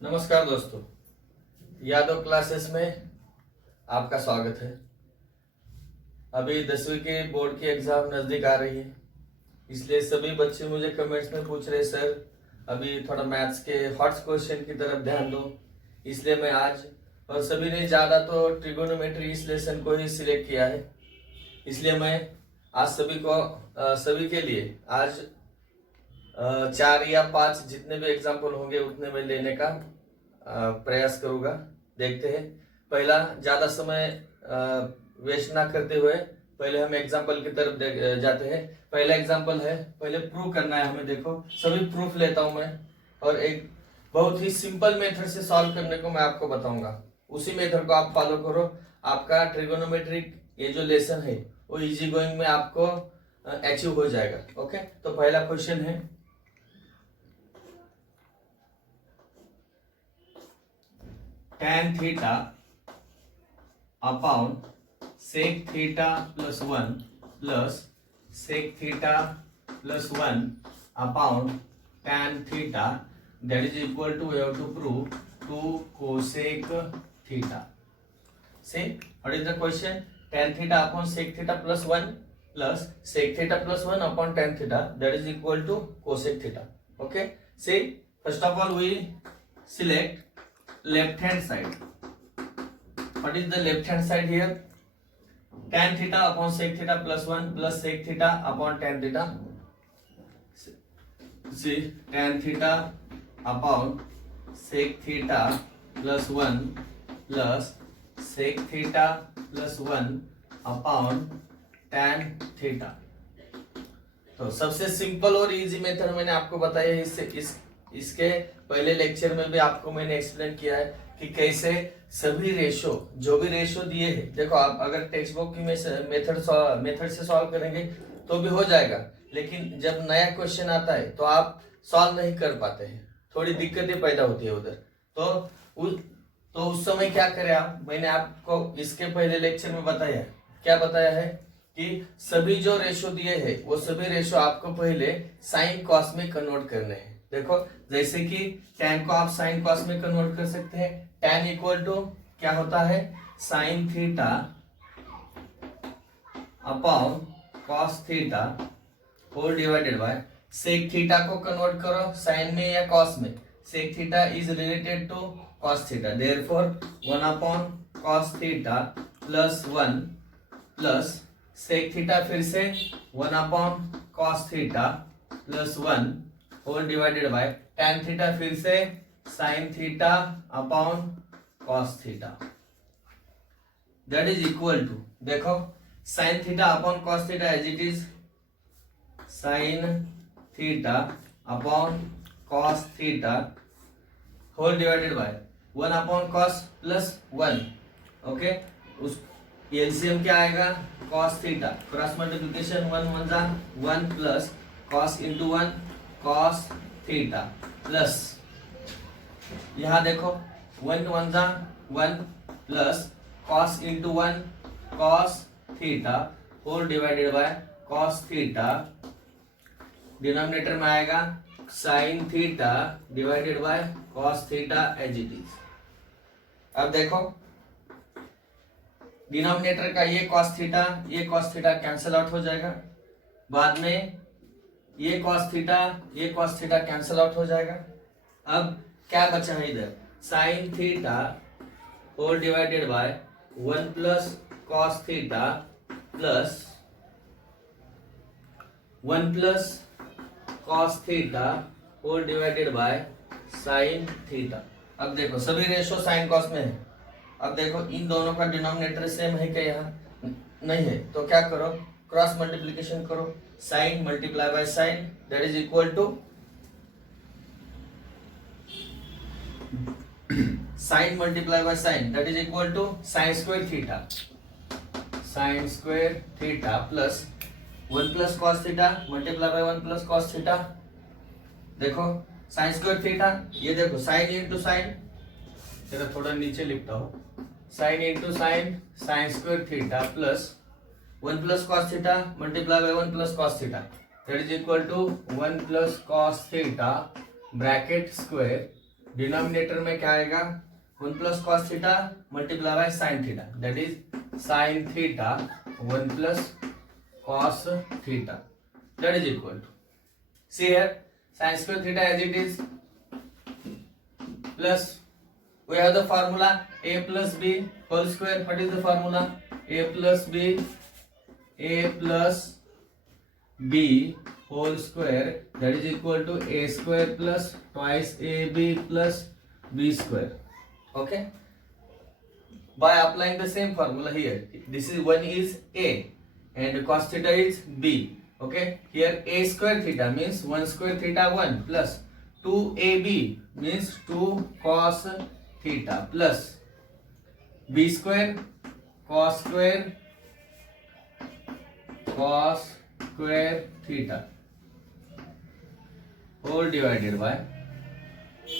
नमस्कार दोस्तों, यादव क्लासेस में आपका स्वागत है। अभी 10वीं के बोर्ड की एग्जाम नजदीक आ रही है, इसलिए सभी बच्चे मुझे कमेंट्स में पूछ रहे सर अभी थोड़ा मैथ्स के हॉट क्वेश्चन की तरफ ध्यान दो। इसलिए मैं आज, और सभी ने ज़्यादा तो ट्रिगोनोमेट्री इस लेसन को ही सिलेक्ट किया है, इसलिए मैं आज सभी के लिए आज 4 या 5 जितने भी एग्जाम्पल होंगे उतने में लेने का प्रयास करूंगा। देखते हैं, पहला ज्यादा समय वेस्ट ना करते हुए पहले हम एग्जाम्पल की तरफ जाते हैं। पहला एग्जाम्पल है, पहले प्रूव करना है हमें। देखो सभी प्रूफ लेता हूं मैं, और एक बहुत ही सिंपल मेथड से सॉल्व करने को मैं आपको बताऊंगा। उसी मेथड को आप फॉलो करो, आपका ट्रिगोनोमेट्रिक ये जो लेसन है वो इजी गोइंग में आपको अचीव हो जाएगा। ओके, तो पहला क्वेश्चन है, tan theta upon sec theta plus 1 plus sec theta plus 1 upon tan theta that is equal to, we have to prove 2 cosec theta. See what is the question? Tan theta upon sec theta plus 1 plus sec theta plus 1 upon tan theta that is equal to cosec theta. Okay, see, first of all we select left hand side. What is the left hand side here? Tan theta upon sec theta plus 1 plus sec theta upon tan theta. See, tan theta upon sec theta plus 1 plus sec theta plus 1 upon tan theta. तो सबसे simple और easy method मैंने आपको बताया। इसके पहले lecture में भी आपको मैंने एक्सप्लेन किया है कि कैसे सभी रेशो, जो भी रेशो दिए हैं, देखो आप अगर टेक्स्ट बुक की मेथड से सॉल्व करेंगे तो भी हो जाएगा, लेकिन जब नया क्वेश्चन आता है तो आप सॉल्व नहीं कर पाते हैं, थोड़ी दिक्कतें पैदा होती है उधर। तो उस समय क्या करें आप, मैंने आपको इसके पहले लेक्चर में बताया, क्या बताया है कि सभी जो रेशो दिए हैं वो सभी रेशो आपको पहले साइन कॉस में कन्वर्ट करने हैं। देखो जैसे कि tan को आप साइन कॉस में कन्वर्ट कर सकते हैं। tan इक्वल टू क्या होता है, sine theta upon cos theta whole divided by sec theta को कन्वर्ट करो साइन में या कॉस में। Sec theta is related to cos theta, therefore 1 upon cos theta plus 1 plus sec theta फिर से 1 upon cos theta plus 1 whole divided by tan theta फिर से sin theta upon cos theta that is equal to, देखो sin theta upon cos theta as it is sin theta upon cos theta whole divided by 1 upon cos plus 1। Okay, उस LCM क्या आएगा, cos theta cross multiplication 1 1 जा 1 plus cos into 1 cos theta plus, यहां देखो 1 1 जा 1 plus cos into 1 cos theta whole divided by cos theta, denominator में आएगा sin theta divided by cos theta as it is. अब देखो डिनोमिनेटर का ये cos थीटा कैंसिल आउट हो जाएगा, बाद में ये cos थीटा कैंसिल आउट हो जाएगा। अब क्या बचा है इधर, sin theta whole divided by 1 plus cos theta plus 1 plus cos theta whole divided by sin theta. अब देखो सभी रेशो sin cos में है। अब देखो इन दोनों का डिनोमिनेटर सेम है क्या, यहाँ नहीं है, तो क्या करो, क्रॉस मल्टीप्लिकेशन करो, sine multiply by sine that is equal to sine multiply by sine that is equal to sine square theta plus 1 plus cos theta multiply by 1 plus cos theta. देखो साइन स्क्वायर थीटा, ये देखो sine into sine, जरा थोड़ा नीचे लिखता हूं, sine into sine sign square theta plus 1 plus cos theta multiply by 1 plus cos theta that is equal to 1 plus cos theta bracket square denominator में क्या आएगा 1 plus cos theta multiply by sine theta, that is sine theta 1 plus cos theta, that is equal to, see here sine square theta as it is plus we have the formula a plus b whole square. What is the formula? A plus b whole square, that is equal to a square plus twice ab plus b square. Okay, by applying the same formula here, this is one is a and cos theta is b. Okay, here a square theta means 1 square theta 1 plus 2ab means 2 cos theta plus b square cos square theta whole divided by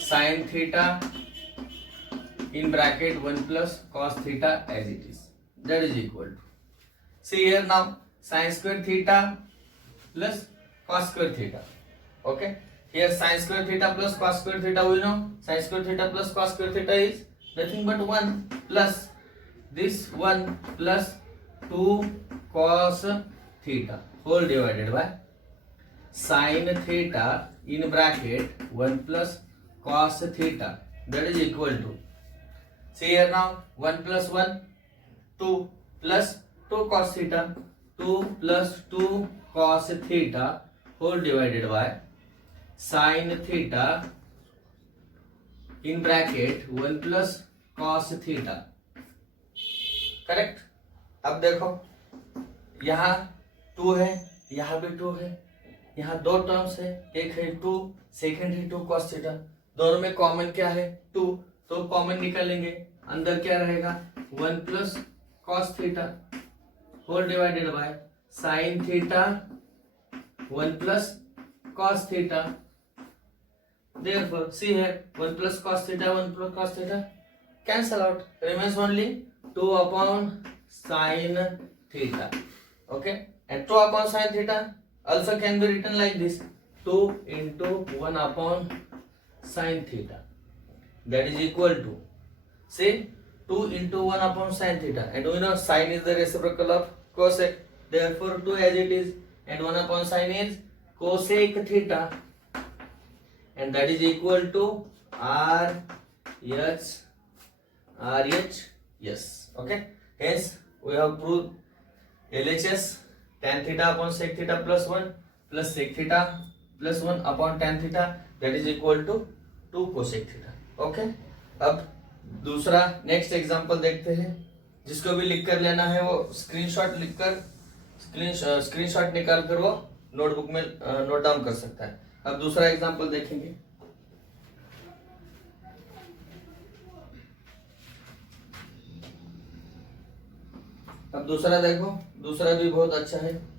sin theta in bracket 1 plus cos theta as it is, that is equal to, see here now sin square theta plus cos square theta. Okay, here sin square theta plus cos square theta, we know sin square theta plus cos square theta is nothing but 1 plus this 1 plus 2 cos theta whole divided by sin theta in bracket 1 plus cos theta, that is equal to, see here now 1 plus 1 2 plus 2 cos theta 2 plus 2 cos theta whole divided by sin theta in bracket 1 plus cos theta, correct. अब देखो यहाँ 2 है, यहाँ भी 2 है, यहाँ 2 terms है, एक है 2 सेकेंड है 2 cos थीटा, दोनों में कॉमन क्या है 2, तो कॉमन निकालेंगे, अंदर क्या रहेगा 1 plus cos theta whole divided by sin theta 1 plus cos theta, therefore see here 1 plus cos theta 1 plus cos theta cancel out, remains only 2 upon sin theta. Okay, and 2 upon sin theta also can be written like this, 2 into 1 upon sin theta, that is equal to, say 2 into 1 upon sin theta, and we know sin is the reciprocal of cosec, therefore 2 as it is, and 1 upon sin is cosec theta, and that is equal to RHS. Okay, hence we have proved LHS tan theta upon sec theta plus 1 plus sec theta plus 1 upon tan theta, that is equal to 2 cosec theta. Okay, अब दूसरा next example देखते हैं, जिसको भी लिख कर लेना है वो स्क्रीनशॉट लिखकर स्क्रीनशॉट निकाल कर वो नोटबुक में नोट डाउन कर सकता है। अब दूसरा एग्जांपल देखेंगे, अब दूसरा देखो, दूसरा भी बहुत अच्छा है।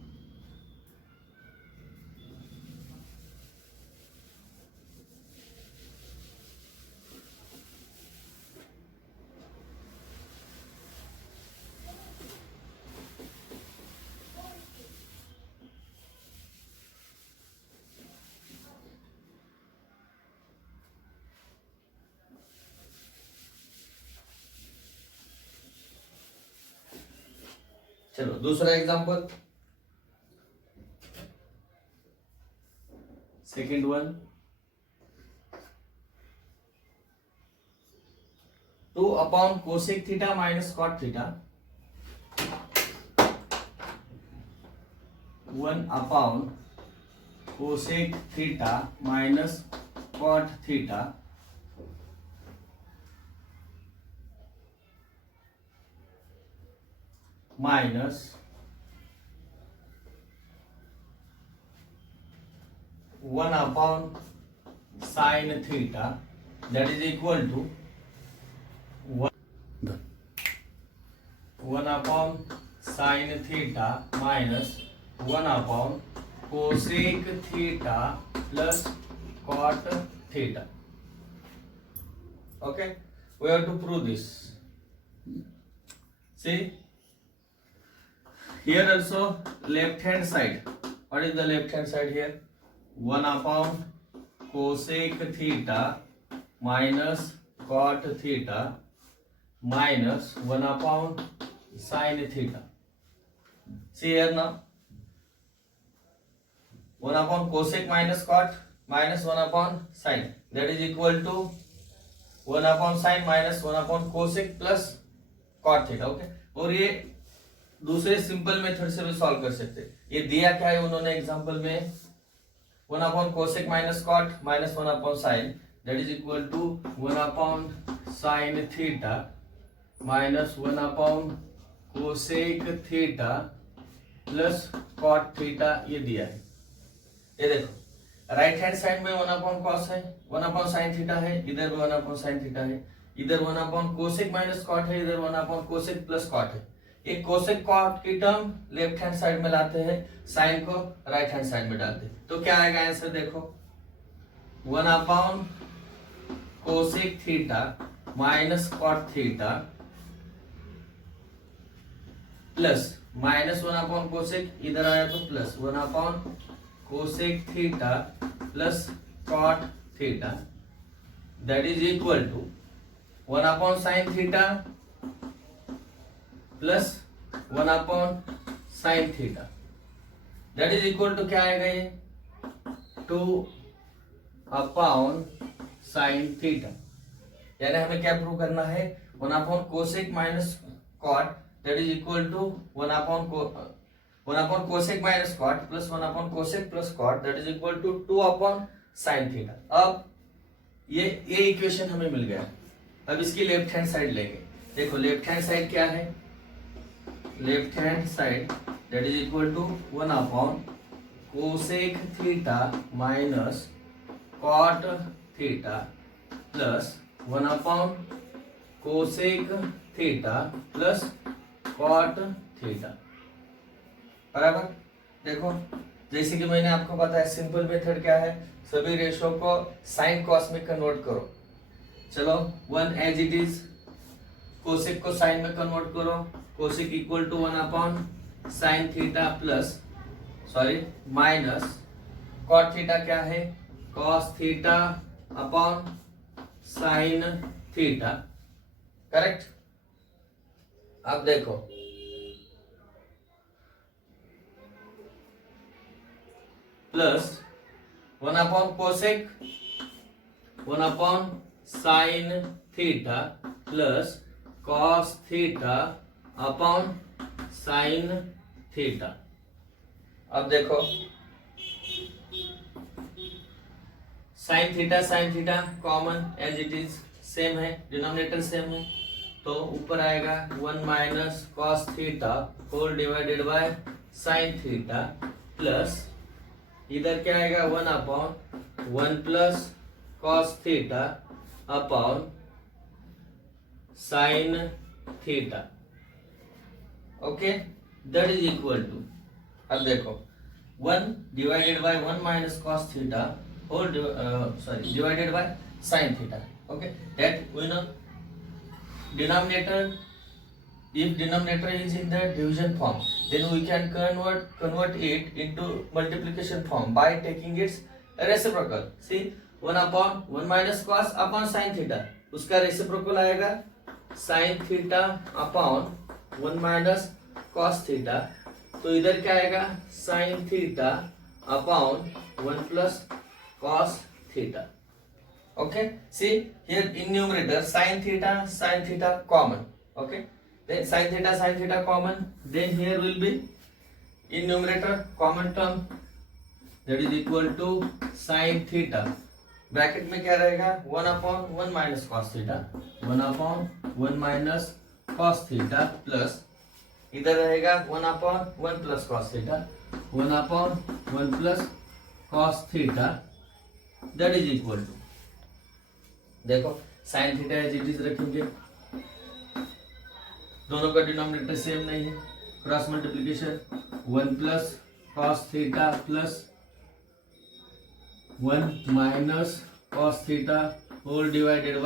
चलो दूसरा example, second one, 2 upon cosec theta minus cot theta, 1 upon cosec theta minus cot theta minus 1 upon sine theta, that is equal to 1 upon sin theta minus 1 upon cosec theta plus cot theta. Okay, we have to prove this. See here also left hand side, what is the left hand side here, 1 upon cosec theta minus cot theta minus 1 upon sine theta. See here now, 1 upon cosec minus cot minus 1 upon sin, that is equal to 1 upon sin minus 1 upon cosec plus cot theta. Okay, और ये दूसरे simple method से भी solve कर सकते हैं. ये दिया क्या है उन्होंने एग्जांपल में, 1 upon cosec minus cot minus 1 upon sin, that is equal to 1 upon sin theta minus 1 upon cosec theta plus cot theta. ये दिया है. ये देखो राइट हैंड साइड में 1 अपॉन कॉस है, 1 अपॉन साइन थीटा है, इधर भी 1 अपॉन साइन थीटा है, इधर 1 अपॉन कोसेक माइनस कॉट है, इधर 1 अपॉन कोसेक प्लस कॉट है. ये कोसेक कॉट की टर्म लेफ्ट हैंड साइड में लाते हैं, साइन को राइट हैंड साइड में डालते हैं. तो क्या आएगा आंसर देखो, 1 upon cosec theta minus cot theta plus minus 1 upon cosec, इधर आया तो plus 1 upon cosec theta plus cot theta, that is equal to 1 upon sine theta plus 1 upon sine theta, that is equal to क्या आएगा ये 2 upon sine theta. यानी हमें क्या prove करना है, 1 upon cosec minus cot that is equal to 1 upon cosec minus cot plus 1 upon cosec plus cot, that is equal to 2 upon sin theta. अब ये इक्वेशन हमें मिल गया. अब इसकी लेफ्ट हैंड साइड लेंगे. देखो लेफ्ट हैंड साइड क्या है, left hand side that is equal to 1 upon cosec theta minus cot theta plus 1 upon cosec theta plus cot theta. बराबर. देखो जैसे कि मैंने आपको बताया सिंपल मेथड क्या है, सभी रेशो को साइन कॉस में कन्वर्ट करो. चलो 1 एज इट इज, कोसेक को साइन में कन्वर्ट करो, cosec equal to 1 upon sine theta plus minus cot theta क्या है, cos theta upon sine theta. Correct. अब देखो plus 1 upon cosec 1 upon sine theta plus cos theta upon sine theta. अब देखो sine theta common as it is same है, denominator same है, तो ऊपर आएगा 1 minus cos theta whole divided by sine theta plus इधर क्या आएगा 1 upon 1 plus cos theta upon sine theta. Okay, that is equal to, अब देखो 1 divided by 1 minus cos theta whole divided by sine theta. Okay, that we know. Denominator, if denominator is in the division form, then we can convert it into multiplication form by taking its reciprocal. See 1 upon 1 minus cos upon sin theta, उसका reciprocal आएगा sin theta upon 1 minus cos theta. तो इधर क्या आएगा sin theta upon 1 plus cos theta. Okay, see here in numerator sin theta common. Okay, then sin theta common, then here will be in numerator common term, that is equal to sin theta. Bracket में क्या रहेगा 1 upon 1 minus cos theta, 1 upon 1 minus cos theta plus इधर रहेगा 1 upon 1 plus cos theta, 1 upon 1 plus cos theta, that is equal to, देखो sine theta as it is रखेंगे, दोनों का denominator same नहीं है, cross multiplication 1 plus cos theta plus 1 minus cos theta whole divided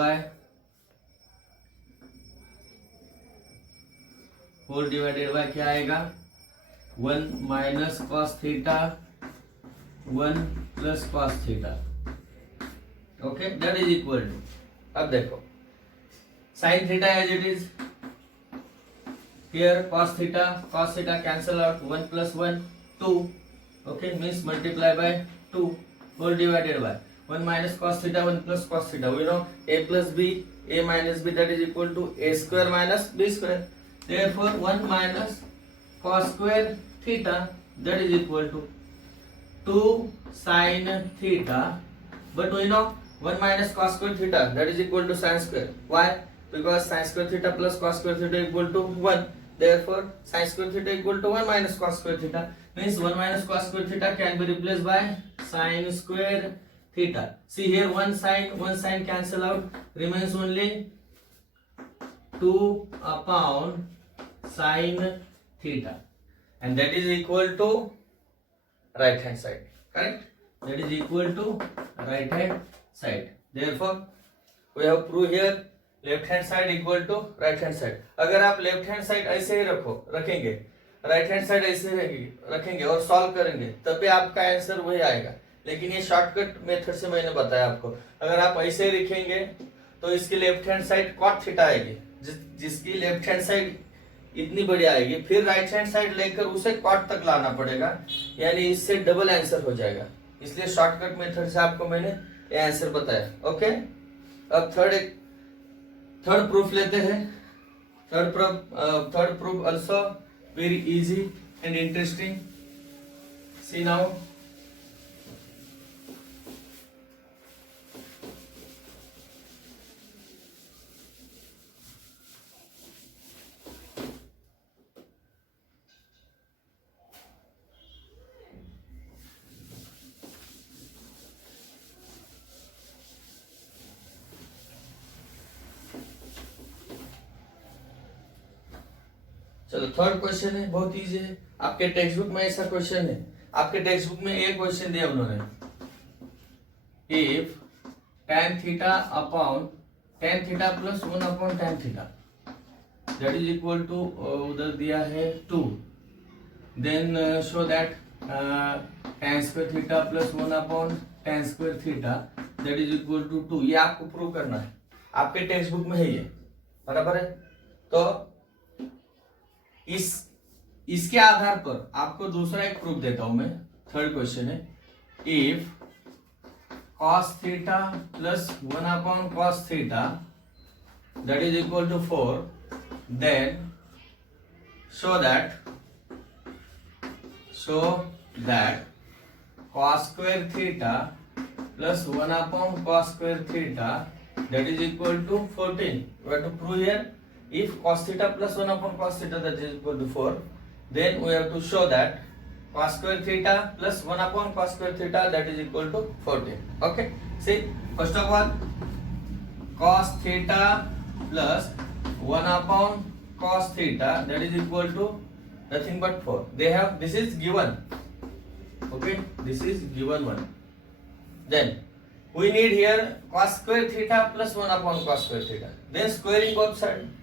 by क्या आएगा 1 minus cos theta 1 plus cos theta. Okay, that is equal to अब देखो sin theta as it is here, cos theta cancel out, 1 plus 1 2, okay, means multiply by 2 whole divided by 1 minus cos theta, 1 plus cos theta. We know a plus b, a minus b, that is equal to a square minus b square. Therefore 1 minus cos square theta, that is equal to 2 sin theta. But we know 1 minus cos square theta, that is equal to sin square. Why? Because sin square theta plus cos square theta equal to 1. Therefore sin square theta equal to 1 minus cos square theta. Means 1 minus cos square theta can be replaced by sin square theta. See here, one sin cancel out, remains only 2 upon sin theta, and that is equal to right hand side. Correct? That is equal to right hand side. Therefore we have proved here left hand side equal to right hand side. अगर आप left hand side ऐसे ही रखेंगे, right hand side ऐसे रखेंगे और solve करेंगे, तब भी आपका आंसर वही आएगा. लेकिन ये शॉर्टकट मेथड से मैंने बताया आपको. अगर आप ऐसे ही लिखेंगे तो इसकी left hand side cot theta आएगी, जिसकी लेफ्ट हैंड साइड इतनी बड़ी आएगी, फिर राइट हैंड साइड लेकर उसे कॉट तक लाना पड़ेगा, यानी इससे डबल आंसर हो जाएगा. इसलिए शॉर्टकट मेथड से आपको मैंने ये आंसर बताया. ओके, अब थर्ड प्रूफ लेते हैं. Third proof also very easy and interesting. See now. चलो थर्ड क्वेश्चन है, बहुत इजी है. आपके टेक्स्ट बुक में ऐसा क्वेश्चन है. आपके टेक्स्ट बुक में एक क्वेश्चन दिया उन्होंने, if tan theta upon tan theta plus 1 upon tan theta that is equal to, उधर दिया है 2, then show that tan square theta plus 1 upon tan square theta that is equal to 2. ये आपको prove करना है. आपके टेक्स्ट बुक में है ये, बराबर है. तो इसके आधार पर आपको दूसरा एक प्रूफ देता हूं मैं. थर्ड क्वेश्चन है, if cos theta plus 1 upon cos theta that is equal to 4, then show that cos square theta plus 1 upon cos square theta that is equal to 14. We have to prove here, if cos theta plus 1 upon cos theta that is equal to 4, then we have to show that cos square theta plus 1 upon cos square theta that is equal to 14. Okay, see, first of all cos theta plus 1 upon cos theta that is equal to nothing but 4. They have, this is given. Okay, this is given one. Then we need here cos square theta plus 1 upon cos square theta, then squaring both sides.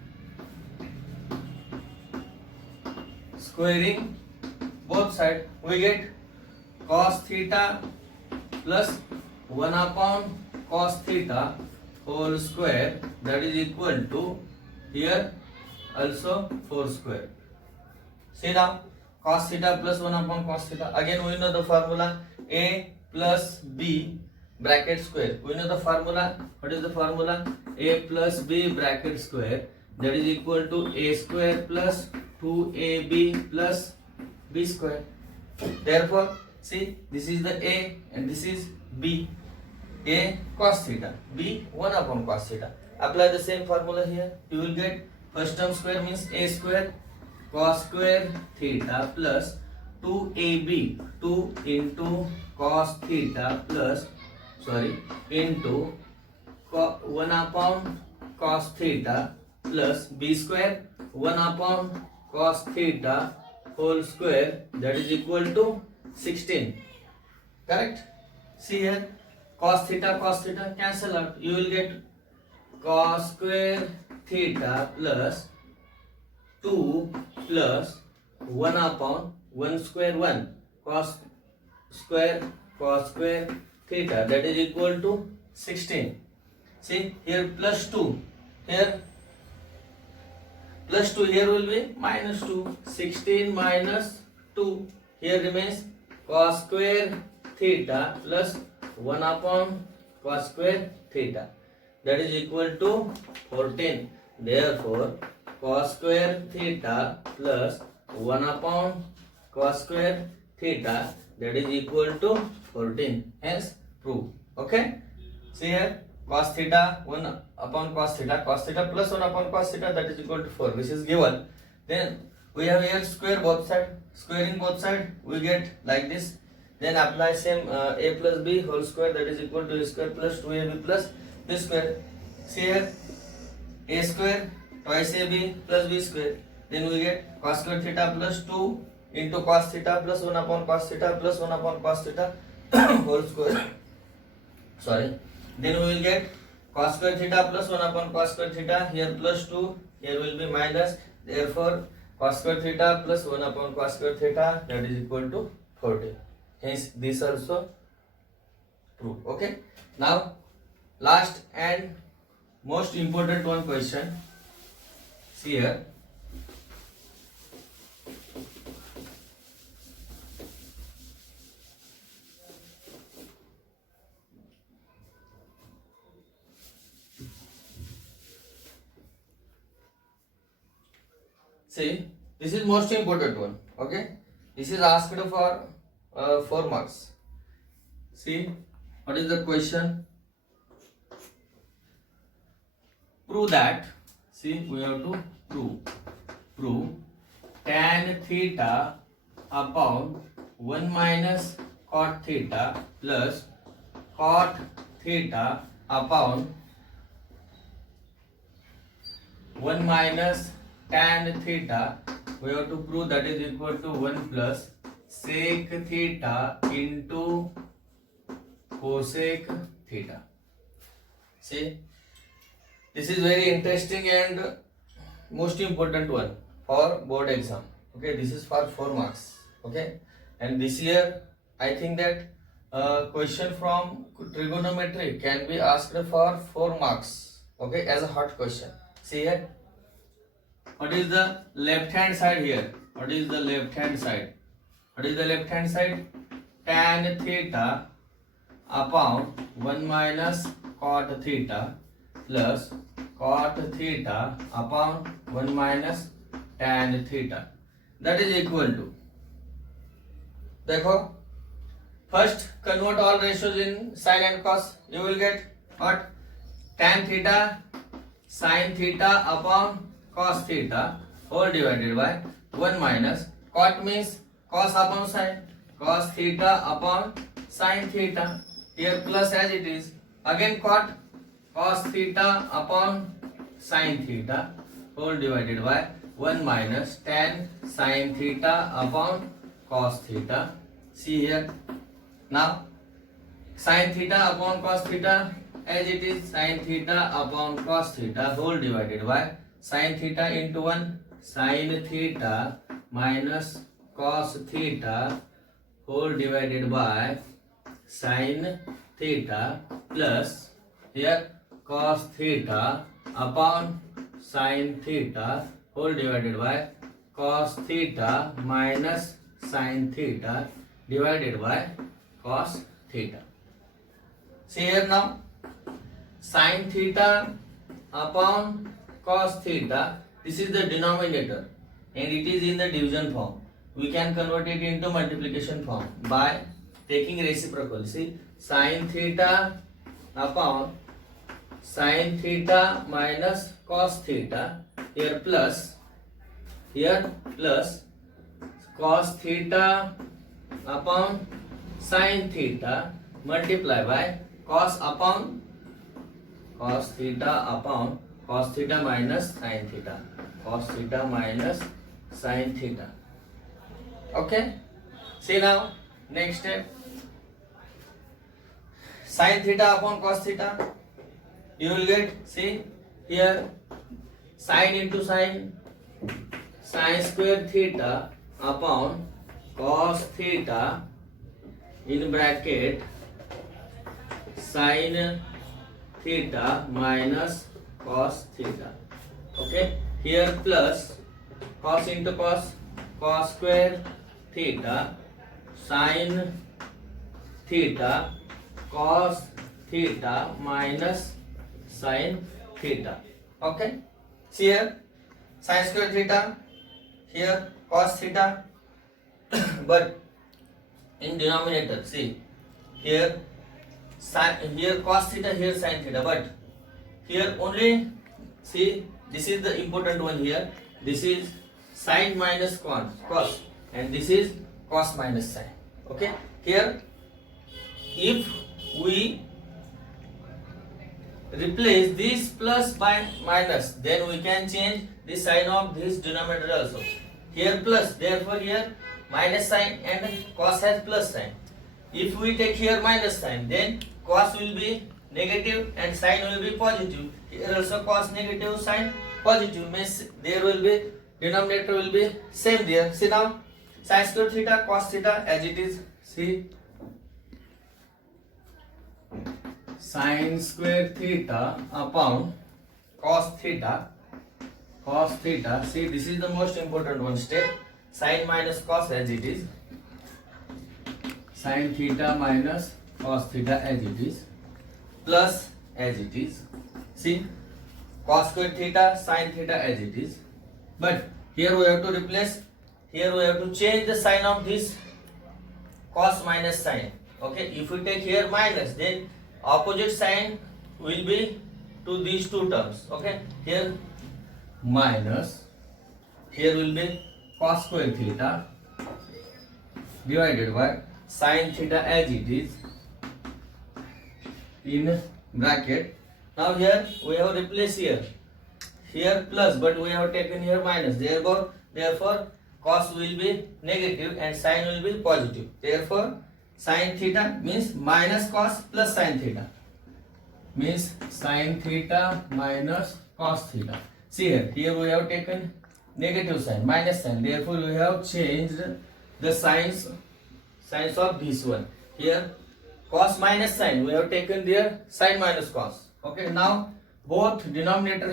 Squaring both sides, we get cos theta plus 1 upon cos theta whole square that is equal to here also 4 square. See now, cos theta plus 1 upon cos theta. Again we know the formula, a plus b bracket square. We know the formula. What is the formula? A plus b bracket square that is equal to a square plus 2ab plus b square. Therefore see, this is the a and this is b. A cos theta, b 1 upon cos theta. Apply the same formula here. You will get first term square means a square cos square theta plus 2ab, 2 into cos theta plus into 1 upon cos theta plus b square 1 upon cos theta whole square that is equal to 16. Correct? See here, cos theta cancel out. You will get cos square theta plus 2 plus 1 upon 1 square 1 cos square theta that is equal to 16. See here plus 2, here plus 2, here will be minus 2. 16 minus 2, here remains cos square theta plus 1 upon cos square theta, that is equal to 14. Therefore cos square theta plus 1 upon cos square theta, that is equal to 14. Hence prove. Okay, see here cos theta 1 upon cos theta plus 1 upon cos theta, that is equal to 4. This is given. Then we have here square both side. Squaring both side we get like this. Then apply same a plus b whole square, that is equal to a square plus 2ab plus b square. See here a square twice ab plus b square. Then we get cos square theta plus 2 into cos theta plus 1 upon cos theta plus 1 upon cos theta whole square. Sorry. Then we will get cos square theta plus 1 upon cos square theta. Here plus 2, here will be minus. Therefore cos square theta plus 1 upon cos square theta, that is equal to 40. Hence this also proof. Okay. Now last and most important one question. See here. See, this is most important one. Okay, this is asked for 4 marks. See, what is the question? Prove that. See, we have to prove tan theta upon 1 minus cot theta plus cot theta upon 1 minus tan theta. We have to prove that is equal to 1 plus sec theta into cosec theta. See, this is very interesting and most important one for board exam. Okay, this is for 4 marks. Okay, and this year I think that question from trigonometry can be asked for 4 marks. Okay, as a hot question. See here, what is the left hand side here? What is the left hand side? What is the left hand side? Tan theta upon 1 minus cot theta plus cot theta upon 1 minus tan theta, that is equal to, देखो, first convert all ratios in sin and cos. You will get what? Tan theta sin theta upon cos theta whole divided by 1 minus cot means cos upon sin, cos theta upon sin theta. Here plus as it is. Again cot, cos theta upon sin theta whole divided by 1 minus tan sin theta upon cos theta. See here. Now sin theta upon cos theta as it is, sin theta upon cos theta whole divided by sin theta into 1, sin theta minus cos theta whole divided by sin theta plus here cos theta upon sin theta whole divided by cos theta minus sin theta divided by cos theta. See here now, sin theta upon cos theta, this is the denominator and it is in the division form. We can convert it into multiplication form by taking reciprocal. See, sin theta upon sin theta minus cos theta, here plus cos theta upon sin theta multiply by cos upon cos theta upon cos theta minus sin theta, cos theta minus sin theta. Okay, see now next step, sin theta upon cos theta. You will get, see here, sin into sin, sin square theta upon cos theta in bracket sin theta minus cos theta. Okay, here plus cos into cos, cos square theta sin theta cos theta minus sin theta. Okay, see here sin square theta, here cos theta, but in denominator see here sin, here cos theta, here sin theta, but here only see this is the important one here. This is sin minus cos and this is cos minus sin. Okay, here if we replace this plus by minus, then we can change the sign of this denominator also. Here plus, therefore here minus sign and cos has plus sign. If we take here minus sign, then cos will be negative and sin will be positive. Here also cos negative, sin positive, means there will be denominator will be same there. See now sin square theta cos theta as it is. See sin square theta upon cos theta. Cos theta, see this is the most important one step. Sin minus cos as it is. Sin theta minus cos theta as it is, plus as it is. See cos square theta sin theta as it is, but here we have to replace, here we have to change the sign of this cos minus sin. Okay, if we take here minus, then opposite sign will be to these two terms. Okay, here minus, here will be cos square theta divided by sin theta as it is in bracket. Now here we have replaced here plus, but we have taken here minus. Therefore cos will be negative and sin will be positive. Therefore sin theta means minus cos plus sin theta, means sin theta minus cos theta. See here we have taken negative sign, minus sign. Therefore we have changed the signs of this one. Here cos minus sin, we have taken there sin minus cos. Okay, now both denominator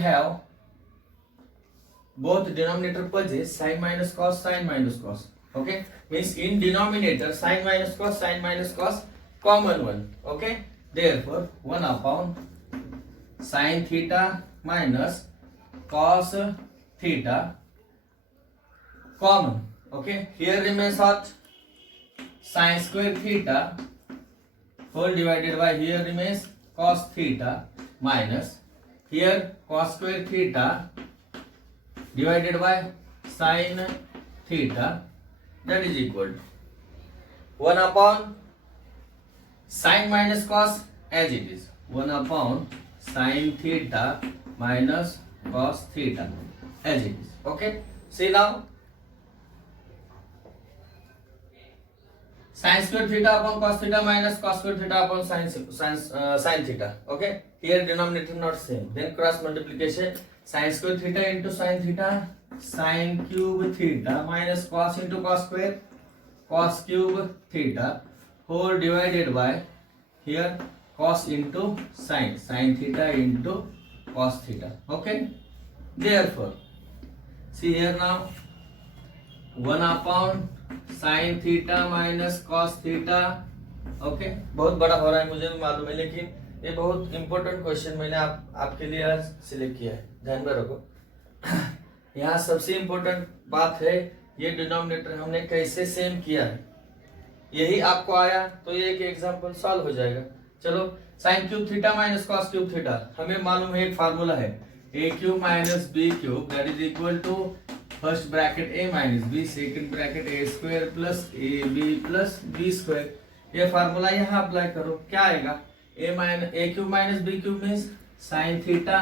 possess sin minus cos, sin minus cos. Okay, means in denominator sin minus cos common one. Okay, therefore 1 upon sin theta minus cos theta common. Okay, here remains what? Sin square theta whole divided by, here remains cos theta minus, here cos square theta divided by sin theta, that is equal to 1 upon sin minus cos as it is, 1 upon sin theta minus cos theta as it is. Okay, see now sin square theta upon cos theta minus cos square theta upon sin theta. Okay, here denominator not same, then cross multiplication, sin square theta into sin theta, sin cube theta minus cos into cos square, cos cube theta whole divided by, here cos into sin, sin theta into cos theta. Okay, therefore see here now 1 upon sin theta minus cos theta. Okay, बहुत बड़ा हो रहा है मुझे भी मालूम है, लेकिन ये बहुत इंपॉर्टेंट क्वेश्चन मैंने आपके लिए आज सिलेक्ट किया है, ध्यान में रखो. यहाँ सबसे इंपॉर्टेंट बात है ये डिनोमिनेटर हमने कैसे सेम किया है. यही आपको आया तो ये एक एग्जांपल सॉल्व हो जाएगा. चलो, sin cube theta minus cos cube theta, हमें मालूम है एक फार्मूला है a cube minus b cube that is equal to first bracket a minus b, second bracket a square plus ab plus b square. ये formula यहाँ apply करो, क्या आएगा? a cube minus b cube means sin theta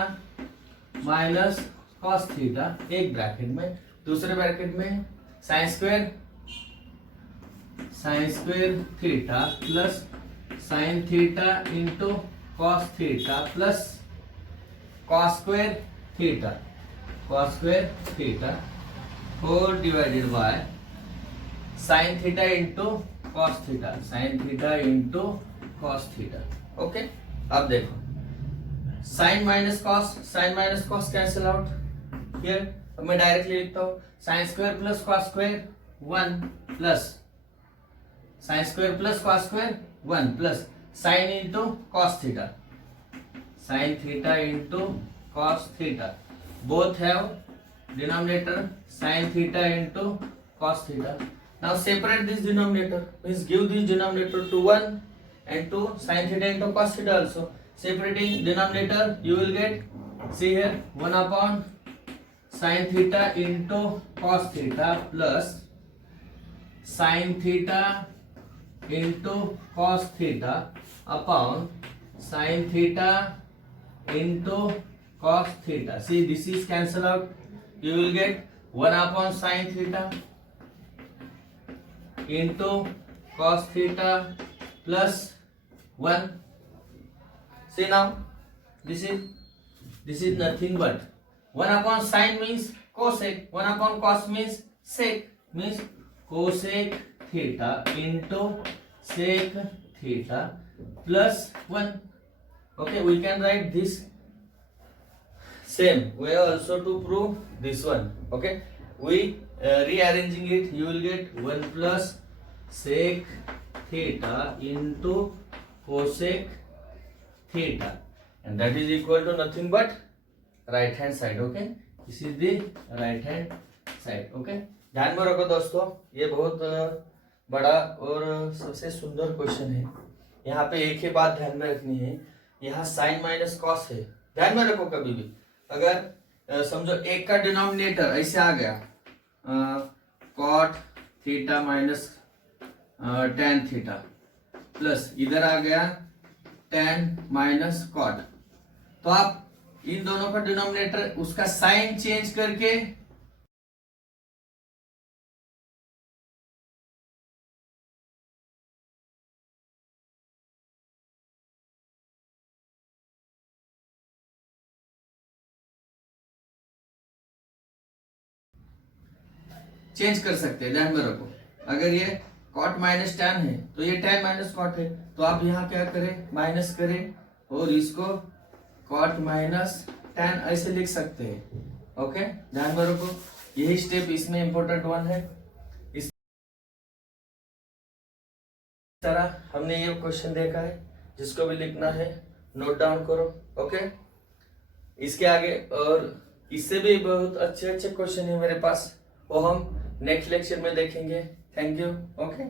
minus cos theta एक bracket में, दूसरे bracket में sin square theta plus sin theta into cos theta plus cos square theta whole divided by sin theta into cos theta, sin theta into cos theta. Okay, अब देखो sine minus cos cancel out here. अब मैं directly लिखता हूँ sine square plus cos square 1 plus sine square plus cos square 1 plus sine into cos theta, sine theta into cos theta, both have denominator sin theta into cos theta. Now separate this denominator, means give this denominator to 1 and to sin theta into cos theta also. Separating denominator, you will get, see here, 1 upon sin theta into cos theta plus sin theta into cos theta upon sin theta into cos theta. See, this is cancel out. You will get 1 upon sin theta into cos theta plus 1. See now, this is nothing but 1 upon sin means cosec, 1 upon cos means sec, means cosec theta into sec theta plus 1. Okay, we can write this same way also to prove this one. Okay, we rearranging it, you will get 1 plus sec theta into cosec theta, and that is equal to nothing but right hand side. Okay, this is the right hand side. Okay, ध्यान में रखो दोस्तों, ये बहुत बड़ा और सबसे सुंदर क्वेश्चन है। यहाँ पे एक ही बात ध्यान में रखनी है, यहाँ साइन माइनस कॉस है, ध्यान में रखो। कभी भी अगर समझो एक का डिनोमिनेटर ऐसे आ गया cot theta minus tan theta plus इधर आ गया टेन माइनस कॉट, तो आप इन दोनों का डिनोमिनेटर उसका साइन चेंज करके चेंज कर सकते हैं। ध्यान में रखो, अगर ये कॉट माइनस टेन है तो ये टेन माइनस कॉट है, तो आप यहाँ क्या करें, माइनस करें और इसको कॉट माइनस टेन ऐसे लिख सकते हैं। ओके, ध्यान में रखो, यही स्टेप इसमें इंपॉर्टेंट वन है। इस तरह हमने ये क्वेश्चन देखा है, जिसको भी लिखना है नोट डाउन करो। ओके, इसके आगे और इससे भी बहुत अच्छे अच्छे क्वेश्चन है मेरे पास, वो हम नेक्स्ट लेक्चर में देखेंगे। Thank you. ओके।